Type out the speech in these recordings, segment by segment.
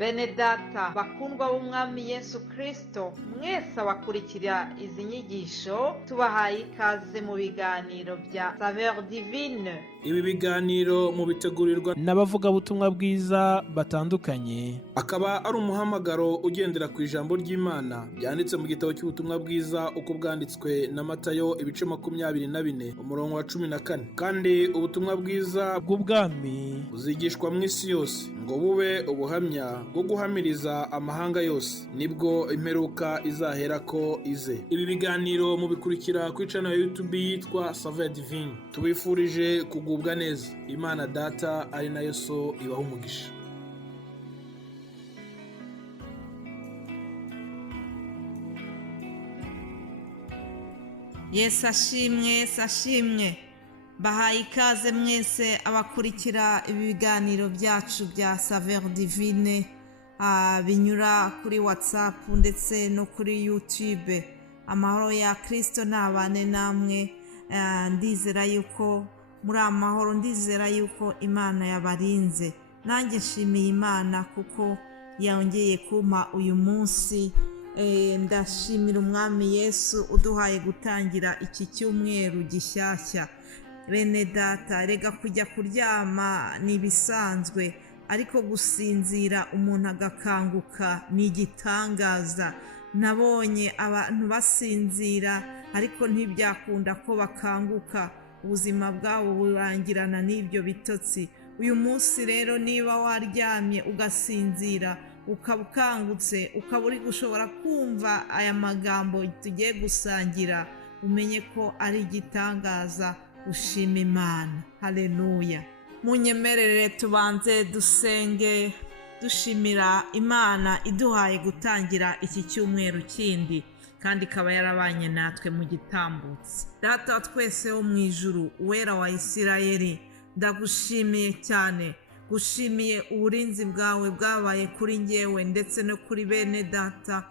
Bene data bakundwa b'umwami Yesu Kristo, mwese abakurikira izi nyigisho tubahaye ikaze mu biganiro bya Saveur Divine. Ibi biganiro mu bitegurirwa n'abavugabutumwa bwiza batandukanye, akaba ari umuhamagaro ugendera ku ijambo ry'Imana byanditse mu gitabo cy'ubutumwa bwiza uko bwanditswe na Matayo ibice 24 umurongo wa 14. Kandi ubutumwa bwiza bw'ubwami buzigishwa mu isi yose ngo bube ubuhamya bwo guhamiriza amahanga yose, nibwo imperuka izaherako ize. Ibi biganiro mubikurikira ku channel ya YouTube yitwa Saveur Divine. Tubifurije kugubwa neza. Imana Data ari nayo So ibaha umugisha. Yesu ashimwe. Bahaye ikaze mwese abakurikira ibi biganiro byacu bya Saveur Divine binyura kuri WhatsApp ndetse no kuri YouTube. Amahoro ya Kristo nabane namwe. Ndizera yuko muri amahoro, ndizera yuko Imana yabarinze. Nanjye nshimiye Imana kuko yongeye kumpa uyu munsi. Ndashimira umwami Yesu uduhaye gutangira iki cyumweru gishyashya. Bene data, rega kujya kuryama ni ibisanzwe, ariko gusinzira umuntu agakanguka ni igitangaza. Nabonye abantu basinzira ariko ntibyakunda ko bakanguka, ubuzima bwabo burangirana n'ibyo bitotsi. Uyu munsi rero niba waryamye ugasinzira ukaba ukangutse, ukaba uri gushobora kumva aya magambo tugiye gusangira, umenye ko ari igitangaza. Ushima Imana. Haleluya. Munyemerere tubanze dusenge dushimira Imana iduhaye gutangira iki cyumweru kindi, kandi ikaba yarabanye natwe mu gitambutse. Data wa twese wo mu ijuru, uwera wa Isirayeli, ndagushimiye cyane. Gushimiye uburinzi bwawe bwabaye kuri njyewe ndetse no kuri bene data,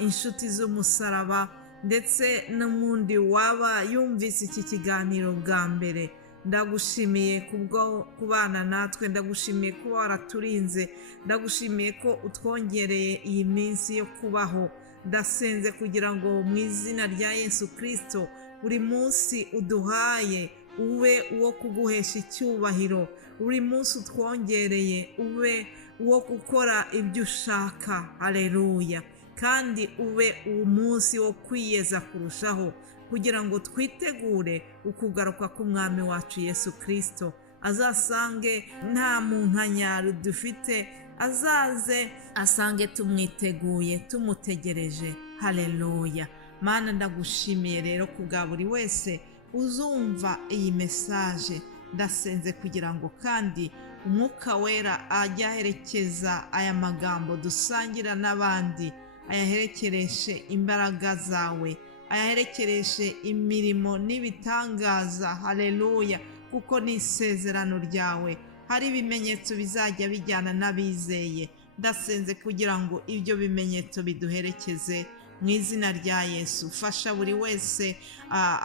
inshuti z'umusaraba, ndetse n'umundi waba yumvise iki kiganiro bwa mbere. Ndagushimiye kubwo kubana natwe, ndagushimiye kuba waraturinze, ndagushimiye ko utwongereye iyi minsi yo kubaho. Ndasenze kugira ngo mu izina rya Yesu Kristo buri munsi uduhaye ube uwo kuguhesha icyubahiro, buri munsi utwongereye ube uwo gukora ibyo ushaka. Haleluya. Kandi ube umunsi wo kwiyeza kurushaho, kugira ngo twitegure ukugaruka k'umwami wacu Yesu Kristo. Azasange nta munkanyari dufite, azaze asange tumwiteguye, tumutegereje. Haleluya. Mana, ndagushimiye rero kubwa buri wese uzumva iyi mesaje. Ndasenze kugira ngo kandi umwuka wera ajye aherekeza aya magambo dusangira n'abandi, ayaherekereshe imbaraga zawe, ayaherekereshe imirimo n'ibitangaza. Haleluya. Kuko ni isezerano ryawe, hari ibimenyetso bizajya bijyana n'abizeye. Ndasenze kugira ngo ibyo bimenyetso biduherekeze mu izina rya Yesu. Fasha buri wese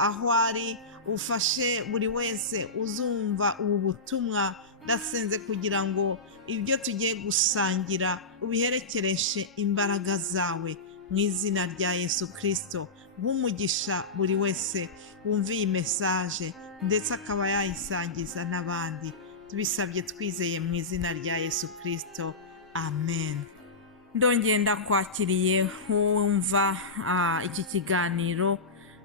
aho ari, ufashe buri wese uzumva ubu butumwa. Ndasenze kugira ngo ibyo tugiye gusangira ubiherekereshe imbaraga zawe mu izina rya Yesu Kristo. Nk'umugisha buri wese wumva iyi mesaje ndetse akaba yayisangiza n'abandi. Tubisabye twizeye mu izina rya Yesu Kristo. Amen. Ndongeye ndakwakiriye wumva iki kiganiro.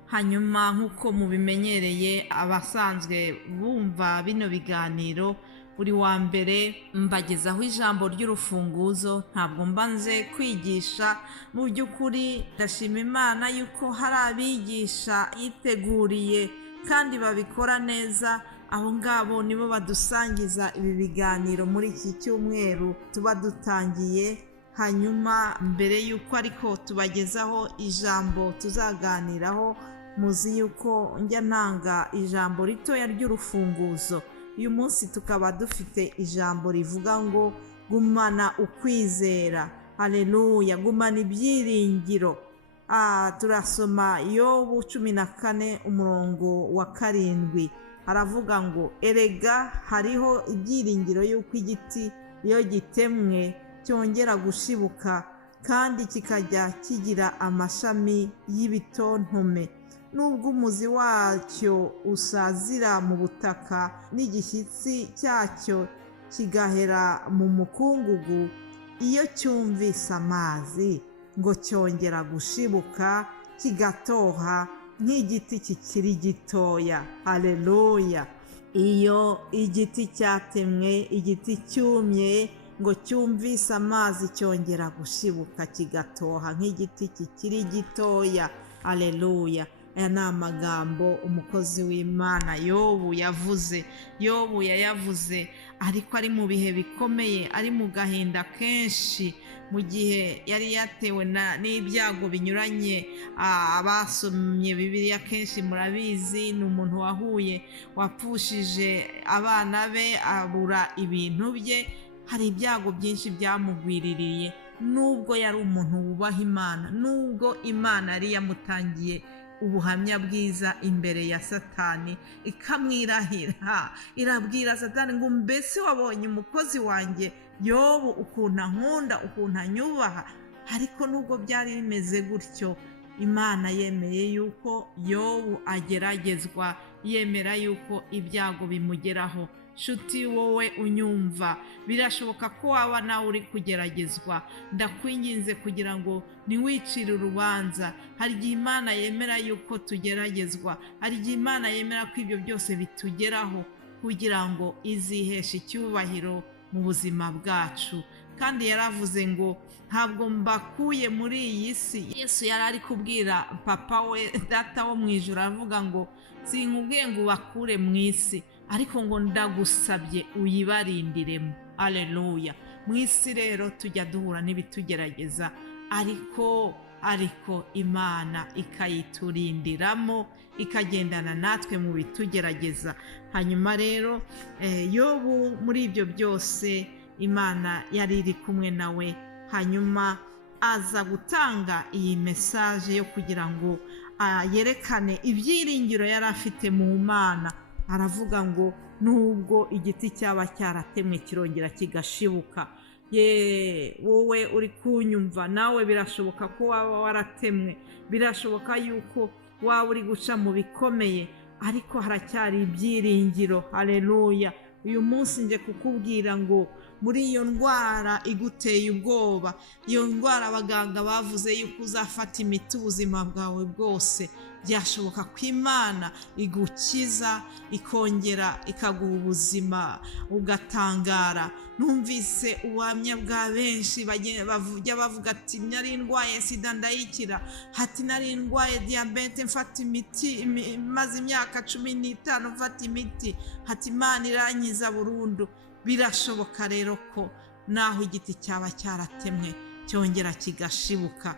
Hanyuma nk'uko mubimenyereye abasanzwe bumva bino biganiro, buri wa mbere mbagezaho ijambo ry'urufunguzo. Ntabwo mbanze kwigisha. Mu by'ukuri ndashima Imana yuko hari abigisha yiteguriye kandi babikora neza. Aho ngabo nibo badusangiza ibi biganiro muri iki cyumweru tuba dutangiye. Hanyuma mbere yuko ariko tubagezaho ijambo tuzaganiraho, muzi yuko njya ntanga ijambo ritoya ry'urufunguzo. Uyu munsi tukaba dufite ijambo rivuga ngo gumana ukwizera. Haleluya. Gumana ibyiringiro. Turasoma Yobu 14 umurongo wa 7. Haravuga ngo erega hariho ibyiringiro yuko igiti iyo gitemwe cyongera gushibuka kandi kikajya kigira amashami y'ibitontome. Nubwo umuzi wacyo usazira mu butaka n'igishyitsi cyacyo kigahera mu mukungugu, iyo cyumvise amazi ngo cyongera gushibuka kigatoha nk'igiti kikiri gitoya. Haleluya! Iyo igiti cyatemwe, igiti cyumye, ngo cyumvise amazi cyongera gushibuka kigatoha nk'igiti kikiri gitoya. Haleluya! Aya ni amagambo umukozi w'Imana Yobu yavuze. Yobu yayavuze ariko ari mu bihe bikomeye, ari mu gahinda kenshi, mu gihe yari yatewe n'ibyago binyuranye. Abasomye Bibiliya kenshi murabizi, ni umuntu wapfushije abana be, abura ibintu bye. Hari ibyago byinshi byamugwiririye, nubwo yari umuntu wubaha Imana, nubwo Imana yari yamutangiye ubuhamya bwiza imbere ya Satani, ikamwirahira, irabwira Satani ngo mbese wabonye umukozi wanjye Yobu ukuntu ankunda, ukuntu anyubaha. Ariko nubwo byari bimeze gutyo, Imana yemeye yuko Yobu ageragezwa, yemera yuko ibyago bimugeraho. Nshuti wowe unyumva, birashoboka ko waba nawe uri kugeragezwa. Ndakwinginze kugira ngo ntiwicire urubanza. Hari igihe Imana yemera yuko tugeragezwa, hari igihe Imana yemera ko ibyo byose bitugeraho kugira ngo iziheshe icyubahiro mu buzima bwacu. Kandi yaravuze ngo ntabwo mbakuye muri iyi si. Yesu yari ari kubwira papa we, data wo mu ijuru, avuga ngo sinkubwiye ngo ubakure mu isi, ariko ngo ndagusabye uyibarindiremo. Haleluya! Mu isi rero tujya duhura n'ibitugerageza, ariko Imana ikayiturindiramo, ikagendana natwe mu bitugerageza. Hanyuma rero Yobu muri ibyo byose Imana yari iri kumwe nawe. Hanyuma aza gutanga iyi mesaje yo kugira ngo yerekane ibyiringiro yari afite mu Mana. Aravuga ngo nubwo igiti cyaba cyaratemwe kirongera kigashibuka. Wowe uri kunyumva, nawe birashoboka ko waba waratemwe, birashoboka yuko waba uri guca mu bikomeye, ariko haracyari ibyiringiro. Haleluya! Uyu munsi nje kukubwira ngo muri iyo ndwara iguteye ubwoba, iyo ndwara abaganga bavuze yuko uzafata imiti ubuzima bwawe bwose, byashoboka ko Imana igukiza, ikongera ikaguha ubuzima ugatangara. Numvise ubuhamya bwa benshi bajya bavuga ati nari ndwaye sida ndayikira, hati nari ndwaye diyabete mfata imiti, maze imyaka 15 mfata imiti, hati Imana irankiza burundu. Birashoboka rero ko naho igiti cyaba cyaratemwe cyongera kigashibuka.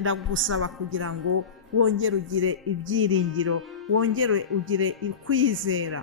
Ndagusaba kugira ngo wongere ugire ibyiringiro, wongere ugire kwizera.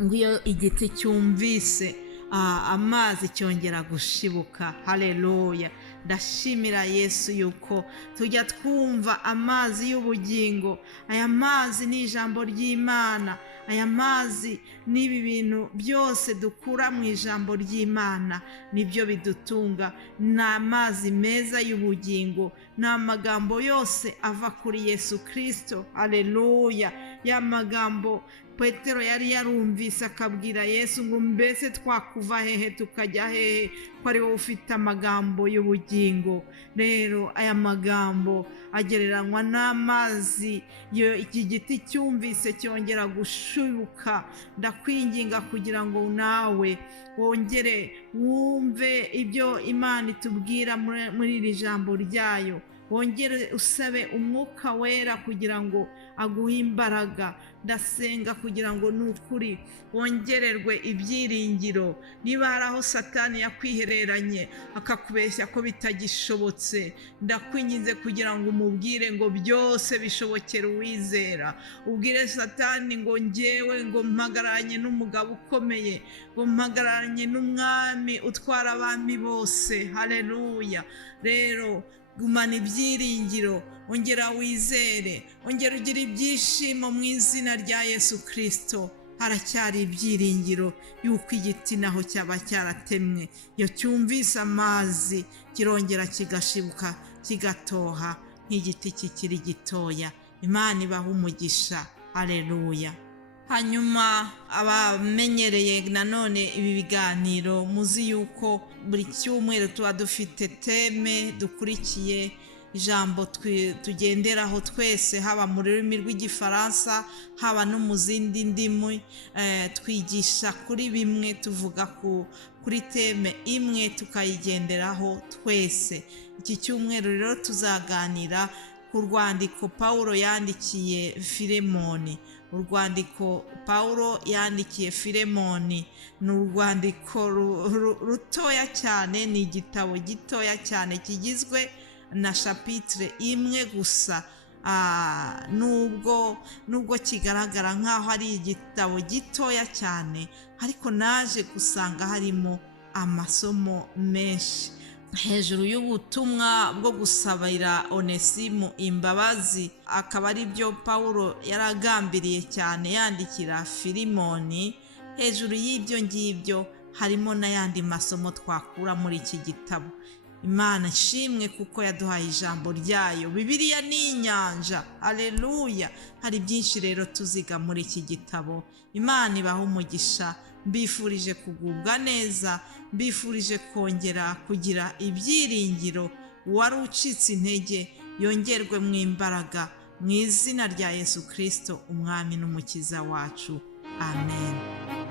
Ngiyo igiti cyumvise amazi cyongera gushibuka. Haleluya! Ndashimira Yesu yuko tujya twumva amazi y'ubugingo. Aya mazi ni ijambo ry'Imana, aya mazi n'ibi bintu byose dukura mu ijambo ry'Imana nibyo bidutunga. Ni amazi meza y'ubugingo, ni amagambo yose ava kuri Yesu Kristo. Haleluya! Ya magambo Petero yari yarumvise akabwira Yesu ngo mbese twakuva hehe tukajya hehe, ko ari wowe ufite amagambo y'ubugingo. Rero aya magambo agereranywa n'amazi iki giti cyumvise cyongera gushibuka. Ndakwinginga kugira ngo nawe wongere wumve ibyo Imana itubwira muri iri jambo ryayo. Wongere usabe Umwuka Wera kugira ngo aguhe imbaraga. Ndasenga kugira ngo nukuri wongererwe ibyiringiro. Niba hari aho Satani yakwihereranye akakubeshya ko bitagishobotse, ndakwinginze kugira ngo umubwire ngo byose bishobokera uwizera. Ubwire Satani ngo njyewe ngo mpagararanye n'umugabo ukomeye, ngo mpagararanye n'umwami utwara abami bose. Haleluya! Rero gumana ibyiringiro, ongera wizere, ongera ugire ibyishimo mu izina rya Yesu Kristo. haracyari ibyiringiro yuko igiti naho cyaba cyaratemwe iyo cyumvise amazi kirongera kigashibuka kigatoha nk'igiti kikiri gitoya. Imana ibaha umugisha. Haleluya. Hanyuma abamenyereye nanone ibi biganiro muzi yuko buri cyumweru tuba dufite teme dukurikiye ijambo tugenderaho twese, haba mu rurimi rw'igifaransa haba no mu zindi ndimi. Twigisha kuri bimwe, tuvuga kuri teme imwe tukayigenderaho twese. Iki cyumweru rero tuzaganira ku rwandiko Pawulo yandikiye Filemoni. Urwandiko Pawulo yandikiye Filemoni ni urwandiko rutoya cyane, ni igitabo gitoya cyane kigizwe na chapitre imwe gusa. Nubwo kigaragara nk'aho ari igitabo gitoya cyane, ariko naje gusanga harimo amasomo menshi. Hejuru y'ubutumwa bwo gusabira Onesimo imbabazi, akaba ari byo Pawulo yaragambiriye cyane yandikira Filemoni, hejuru y'ibyo ngibyo harimo n'ayandi masomo twakura muri iki gitabo. Imana ishimwe kuko yaduhaye ijambo ryayo. Bibiliya ni inyanja. Haleluya. Hari byinshi rero tuziga muri iki gitabo. Imana ibaha umugisha. Mbifurije kugubwa neza, mbifurije kongera kugira ibyiringiro. Uwari ucitse intege yongerwe mu imbaraga, mu izina rya Yesu Kristo, umwami n'umukiza wacu. Amen.